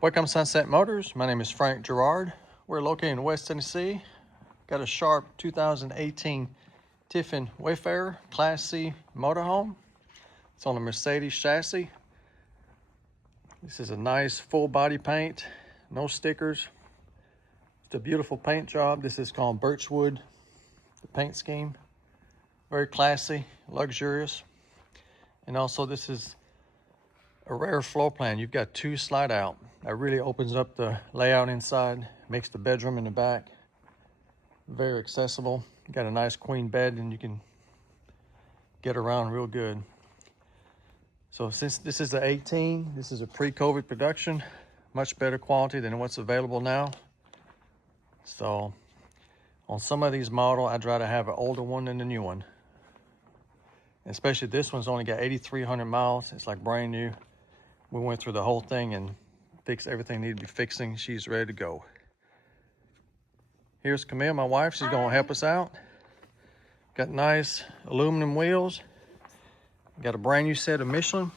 Welcome Sunset Motors. My name is Frank Gerard. We're located in West Tennessee. Got a sharp 2018 Tiffin Wayfarer Class C motorhome. It's on a Mercedes chassis. This is a nice full body paint, no stickers. It's a beautiful paint job. This is called Birchwood, the paint scheme. Very classy, luxurious. And also this is a rare floor plan. You've got two slide out. That really opens up the layout inside, makes the bedroom in the back very accessible. You got a nice queen bed and you can get around real good. So since this is the 18, this is a pre-COVID production, much better quality than what's available now. So on some of these models, I'd rather have an older one than the new one. Especially this one's only got 8,300 miles. It's like brand new. We went through the whole thing and fixed everything needed to be fixing. She's ready to go. Here's Camille, my wife. She's gonna help us out. Got nice aluminum wheels. Got a brand new set of Michelin,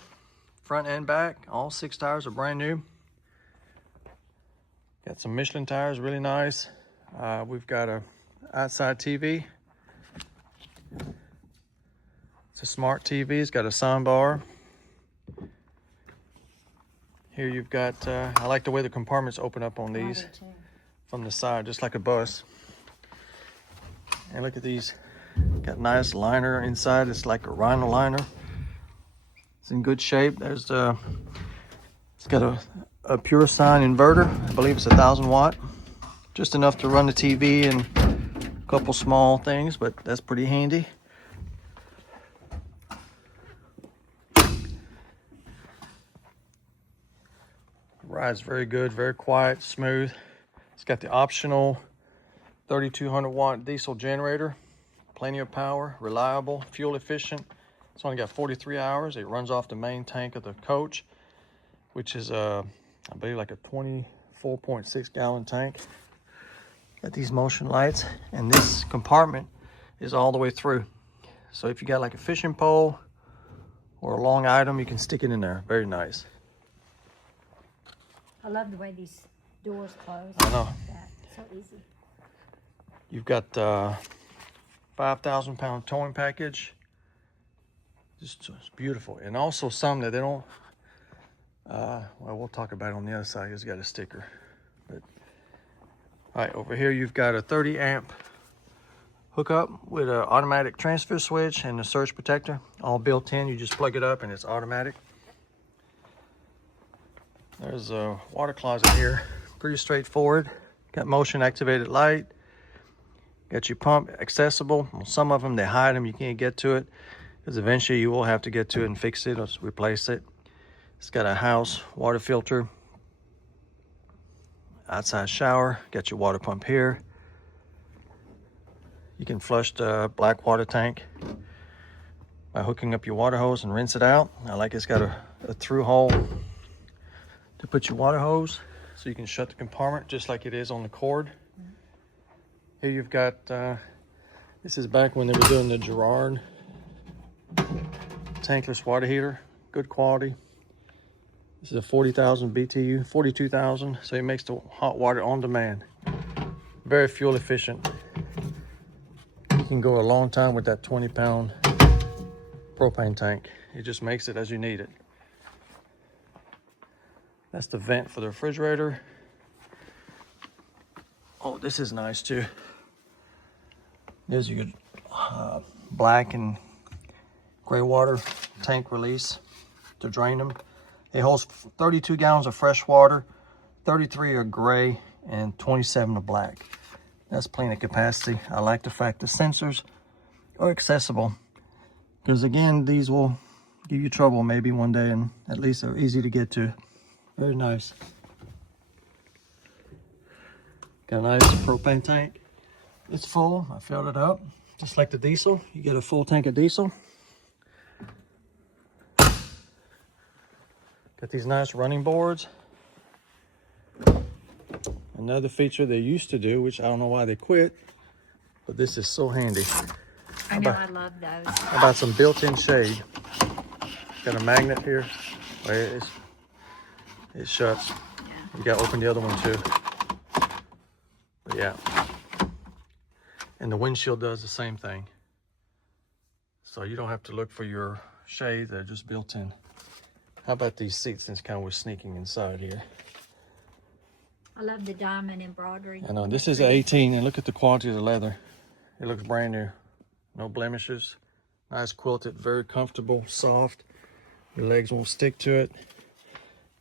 front and back. All 6 tires are brand new. Got some Michelin tires, really nice. We've got a outside TV. It's a smart TV. It's got a sound bar. Here you've got, I like the way the compartments open up on these from the side, just like a bus. And look at these. Got nice liner inside. It's like a rhino liner. It's in good shape. There's it's got a pure sine inverter. I believe it's 1,000 watt. Just enough to run the TV and a couple small things, but that's pretty handy. Rides very good, very quiet, smooth. It's got the optional 3,200 watt diesel generator. Plenty of power, reliable, fuel efficient. It's only got 43 hours. It runs off the main tank of the coach, which is I believe like a 24.6 gallon tank. Got these motion lights, and this compartment is all the way through. So if you got like a fishing pole or a long item, you can stick it in there. Very nice. I love the way these doors close. I know. Like that. So easy. You've got 5,000 pound towing package. Just it's beautiful. And also some that they don't, well, we'll talk about it on the other side. It's got a sticker. But all right, over here you've got a 30 amp hookup with an automatic transfer switch and a surge protector, all built in. You just plug it up and it's automatic. There's a water closet here, pretty straightforward. Got motion activated light. Got your pump accessible. On some of them, they hide them, you can't get to it, because eventually you will have to get to it and fix it or replace it. It's got a house water filter. Outside shower, got your water pump here. You can flush the black water tank by hooking up your water hose and rinse it out. I like it's got a through hole to put your water hose, so you can shut the compartment just like it is on the cord. Here you've got, this is back when they were doing the Gerard tankless water heater, good quality. This is a 40,000 BTU, 42,000, so it makes the hot water on demand. Very fuel efficient. You can go a long time with that 20-pound propane tank. It just makes it as you need it. That's the vent for the refrigerator. Oh, this is nice too. There's your black and gray water tank release to drain them. It holds 32 gallons of fresh water, 33 are gray, and 27 are black. That's plenty of capacity. I like the fact the sensors are accessible, because again, these will give you trouble maybe one day, and at least they're easy to get to. Very nice. Got a nice propane tank. It's full. I filled it up. Just like the diesel. You get a full tank of diesel. Got these nice running boards. Another feature they used to do, which I don't know why they quit, but this is so handy. I know, I love those. How about some built-in shade? Got a magnet here. It shuts. Yeah. You got to open the other one too. But yeah. And the windshield does the same thing. So you don't have to look for your shades, they're just built in. How about these seats since kind of we're sneaking inside here? I love the diamond embroidery. I know, this is an 18 and look at the quality of the leather. It looks brand new. No blemishes. Nice quilted, very comfortable, soft. Your legs won't stick to it.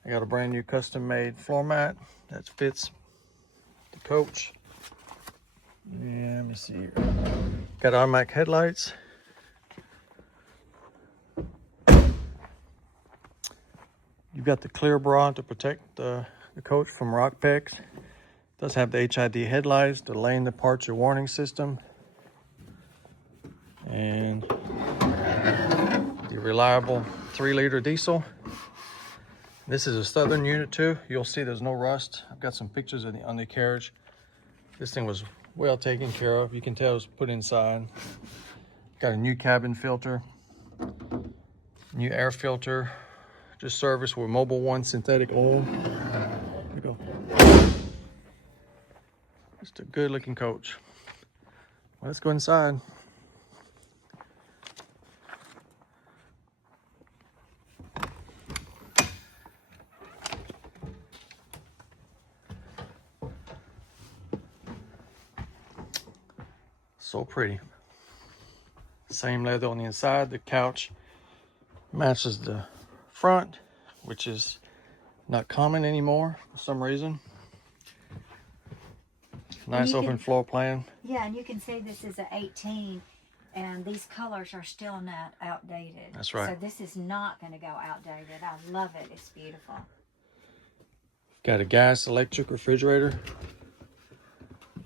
I got a brand new custom made floor mat that fits the coach. Yeah, let me see here. Got automatic headlights. You've got the clear bra to protect the coach from rock pecks. Does have the HID headlights, the lane departure warning system, and the reliable 3-liter diesel. This is a Southern unit too. You'll see there's no rust. I've got some pictures of the undercarriage. This thing was well taken care of. You can tell it was put inside. Got a new cabin filter, new air filter, just serviced with Mobil 1 synthetic oil. Here we go. Just a good looking coach. Well, let's go inside. So pretty. Same leather on the inside. The couch matches the front, which is not common anymore for some reason. Nice open floor plan. Yeah, and you can see this is an 18, and these colors are still not outdated. That's right. So this is not going to go outdated. I love it. It's beautiful. Got a gas electric refrigerator.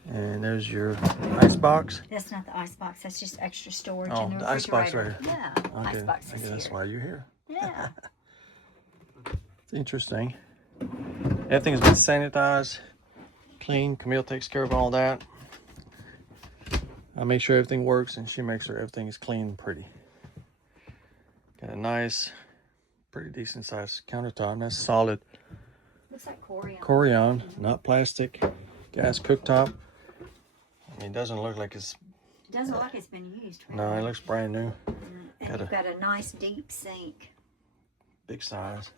And there's your ice box. That's not the ice box. That's just extra storage Oh, in the the ice box refrigerator. right here. Yeah, Okay, ice box I is guess that's here. why you're here. Yeah. It's interesting. Everything's been sanitized, clean. Camille takes care of all that. I make sure everything works, and she makes sure everything is clean and pretty. Got a nice, pretty decent sized countertop. That's solid Looks like Corian. Corian, not plastic. Gas cooktop. I mean, it doesn't look like it's... It doesn't look like it's been used. Really. No, it looks brand new. And you've got a nice deep sink. Big size.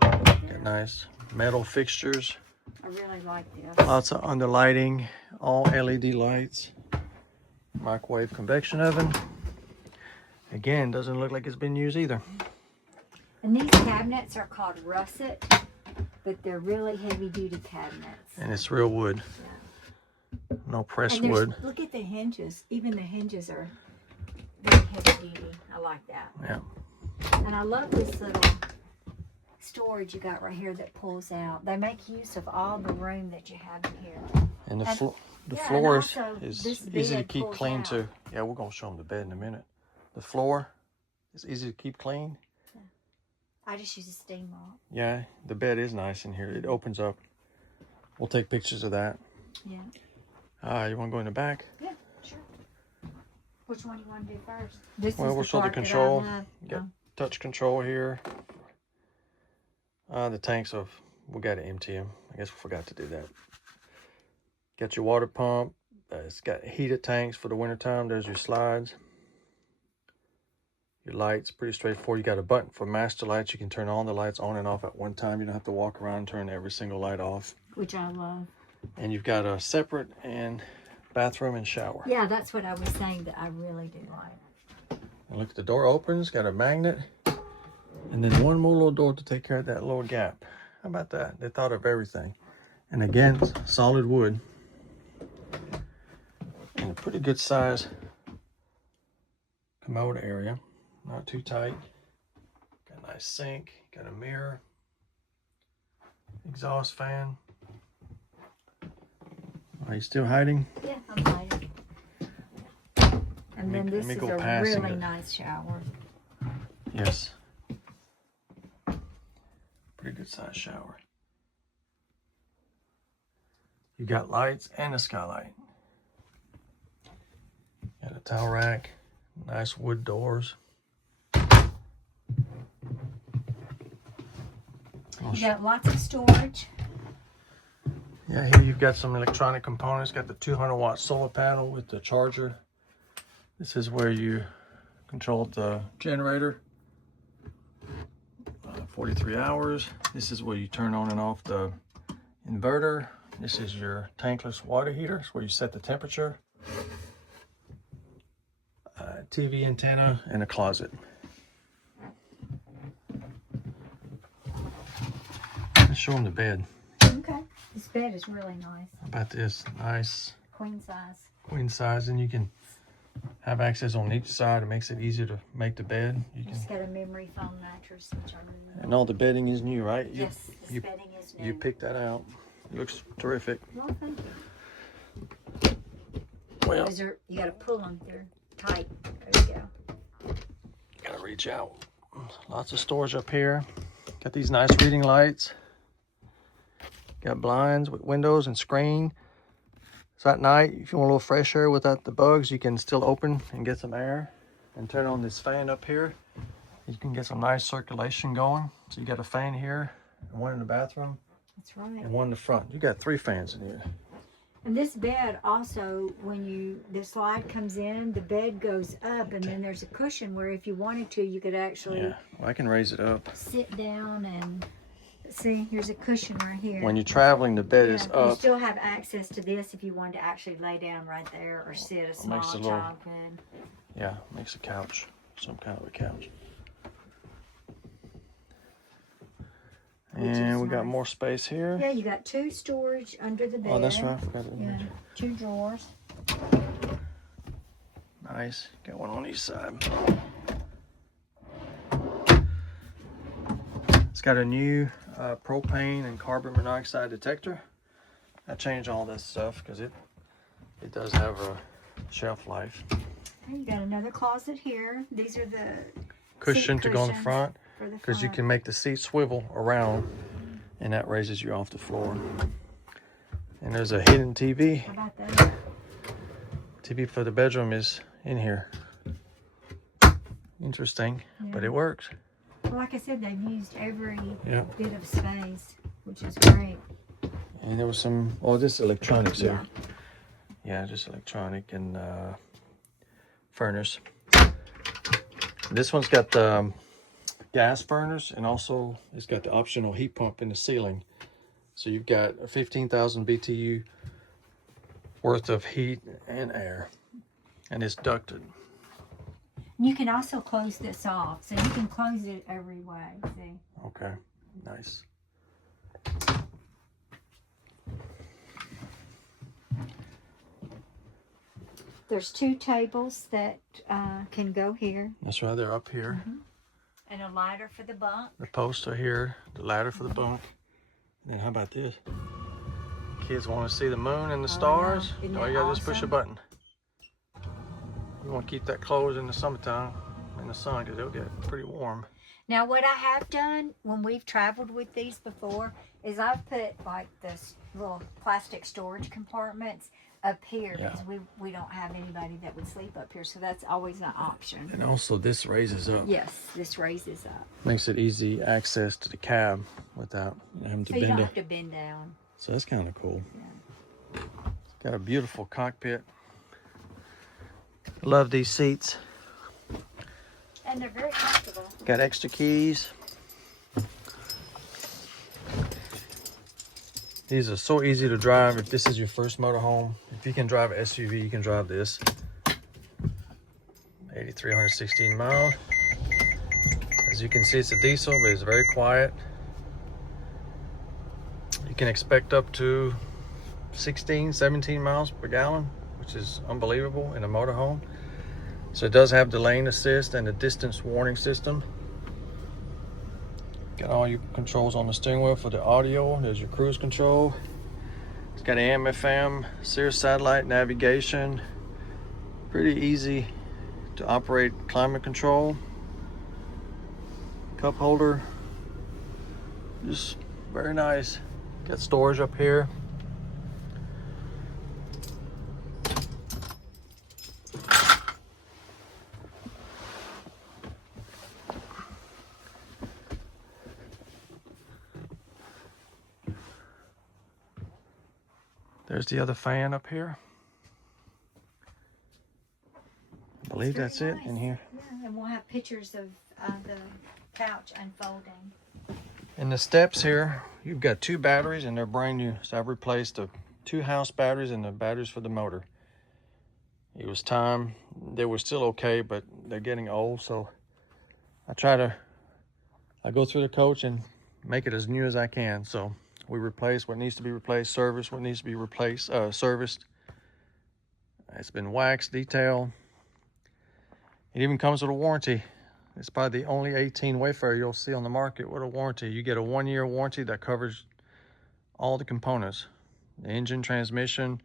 Got nice metal fixtures. I really like this. Lots of under lighting, all LED lights. Microwave convection oven. Again, doesn't look like it's been used either. And these cabinets are called russet, but they're really heavy duty cabinets. And it's real wood. Yeah. No pressed And wood. look at the hinges. Even the hinges are very heavy duty. I like that. Yeah. And I love this little storage you got right here that pulls out. They make use of all the room that you have in here. And the yeah, floor and is also this easy to bed keep pulls clean out. too. Yeah, we're gonna show them the bed in a minute. The floor is easy to keep clean. I just use a steam mop. Yeah, the bed is nice in here. It opens up. We'll take pictures of that. Yeah. You want to go in the back? Yeah, sure. Which one you want to do first? This Well, is we'll the show the part that I control. love. You got touch control here. The tanks of, we got to empty them. I guess we forgot to do that. Got your water pump. It's got heated tanks for the wintertime. There's your slides. Your lights, pretty straightforward. You got a button for master lights. You can turn all the lights on and off at one time. You don't have to walk around and turn every single light off. Which I love. And you've got a separate and bathroom and shower. Yeah, that's what I was saying that I really do like. And look, the door opens, got a magnet. And then one more little door to take care of that little gap. How about that? They thought of everything. And again, solid wood. And a pretty good size commode area. Not too tight. Got a nice sink. Got a mirror. Exhaust fan. Are you still hiding? Yeah, I'm hiding. And then this is a really nice shower. Yes. Pretty good size shower. You got lights and a skylight. Got a towel rack. Nice wood doors. You got lots of storage. Yeah, here you've got some electronic components. Got the 200-watt solar panel with the charger. This is where you control the generator. 43 hours. This is where you turn on and off the inverter. This is your tankless water heater. It's where you set the temperature. TV antenna and a closet. Let's show them the bed. Okay. This bed is really nice. How about this? Nice Queen size. queen size, and you can have access on each side. It makes it easier to make the bed. You can, It's got a memory foam mattress, which I really like. and all the bedding is new, right? Yes, this bedding is new. You picked that out. It looks terrific. Well, thank you. Well, You got to pull them. They're tight. There you go. gotta reach out. Lots of storage up here. Got these nice reading lights. Got blinds with windows and screen. So at night, if you want a little fresh air without the bugs, you can still open and get some air and turn on this fan up here. You can get some nice circulation going. So you got a fan here, and one in the bathroom, That's right. and one in the front. You got 3 fans in here. And this bed also, when the slide comes in, the bed goes up, and then there's a cushion where if you wanted to, you could actually Yeah, well, I can raise it up. sit down and see. Here's a cushion right here. When you're traveling, the bed is You up. still have access to this if you wanted to actually lay down right there or sit. A small makes it a little- child could. Yeah, makes a couch, some kind of a couch. Which is And we got nice. more space here. Yeah, you got 2 storage under the bed. Oh, that's right. I forgot to Yeah, mention. 2 drawers. Nice. Got one on each side. It's got a new propane and carbon monoxide detector. I changed all this stuff because it does have a shelf life. Okay, you got another closet here. These are the Cushion seat to go in the cushions front for the because you front. can make the seat swivel around and that raises you off the floor. And there's a hidden TV. How about that? TV for the bedroom is in here. Interesting, but Yeah. it works. Well, like I said, they've used every Yeah. bit of space, which is great. And there was some, oh, this is electronics here. Yeah, just electronic and furnace. This one's got the gas furnace, and also it's got the optional heat pump in the ceiling. So you've got a 15,000 BTU worth of heat and air, and it's ducted. You can also close this off, so you can close it every way. See? Okay, nice. There's 2 tables that can go here, That's right, they're up here. and a ladder for the bunk. The posts are here, the ladder for the bunk. And then how about this? Kids want to see the moon and the stars. Isn't All you that gotta do is push a awesome? button. You want to keep that closed in the summertime in the sun because it'll get pretty warm. Now, what I have done when we've traveled with these before is I've put like this little plastic storage compartments up here Yeah. because we don't have anybody that would sleep up here, so that's always an option. And also this raises up. Yes, this raises up, Makes it easy access to the cab without having to so you don't bend have it. to bend down. So that's kind of cool. Yeah. It's got a beautiful cockpit. Love these seats. And they're very comfortable. Got extra keys. These are so easy to drive if this is your first motorhome. If you can drive an SUV, you can drive this. 8,316 miles. As you can see, it's a diesel, but it's very quiet. You can expect up to 16, 17 miles per gallon, which is unbelievable in a motorhome. So it does have the lane assist and the distance warning system. Got all your controls on the steering wheel for the audio. There's your cruise control. It's got AM, FM, Sirius satellite navigation. Pretty easy to operate climate control. Cup holder. Just very nice. Got storage up here. There's the other fan up here. I believe that's it in here. Yeah, and we'll have pictures of the couch unfolding. In the steps here, you've got 2 batteries and they're brand new. So I've replaced the 2 house batteries and the batteries for the motor. It was time. They were still okay, but they're getting old. So I go through the coach and make it as new as I can. So we replace what needs to be replaced, service what needs to be replaced, serviced. It's been waxed, detailed. It even comes with a warranty. It's probably the only 18 Wayfarer you'll see on the market with a warranty. You get a 1-year warranty that covers all the components, the engine, transmission,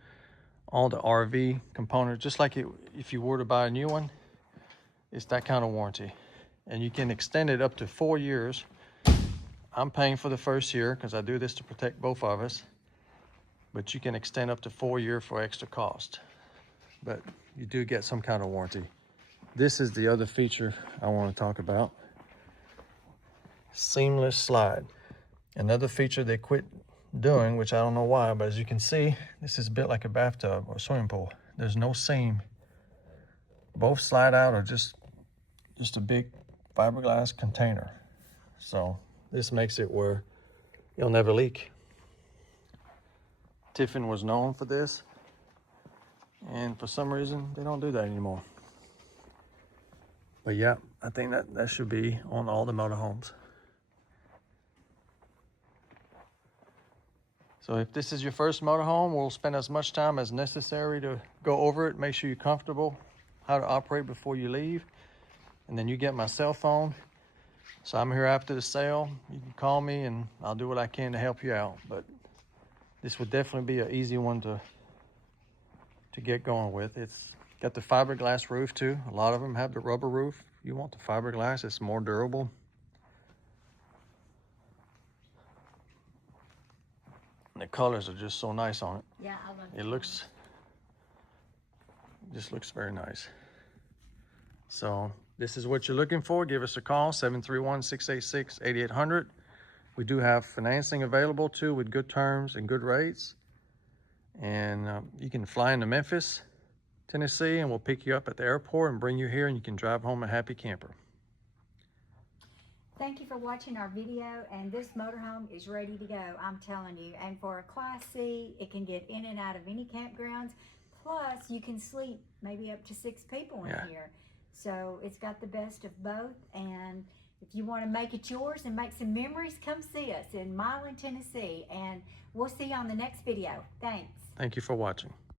all the RV components. Just like if you were to buy a new one, it's that kind of warranty. And you can extend it up to 4 years. I'm paying for the first year because I do this to protect both of us. But you can extend up to 4 years for extra cost. But you do get some kind of warranty. This is the other feature I want to talk about. Seamless slide. Another feature they quit doing, which I don't know why, but as you can see, this is built like a bathtub or swimming pool. There's no seam. Both slide out or just a big fiberglass container. So this makes it where you'll never leak. Tiffin was known for this, and for some reason they don't do that anymore. But yeah, I think that should be on all the motorhomes. So if this is your first motorhome, we'll spend as much time as necessary to go over it, make sure you're comfortable, how to operate before you leave. And then you get my cell phone. So I'm here after the sale. You can call me and I'll do what I can to help you out. But this would definitely be an easy one to get going with. It's got the fiberglass roof too. A lot of them have the rubber roof. You want the fiberglass, it's more durable. And the colors are just so nice on it. Yeah, I love it. Just looks very nice. So this is what you're looking for. Give us a call, 731-686-8800. We do have financing available too with good terms and good rates. And you can fly into Memphis, Tennessee, and we'll pick you up at the airport and bring you here, and you can drive home a happy camper. Thank you for watching our video, and this motorhome is ready to go, I'm telling you. And for a Class C, it can get in and out of any campgrounds. Plus, you can sleep maybe up to 6 people in here. So it's got the best of both. And if you want to make it yours and make some memories, come see us in Milan, Tennessee. And we'll see you on the next video. Thanks. Thank you for watching.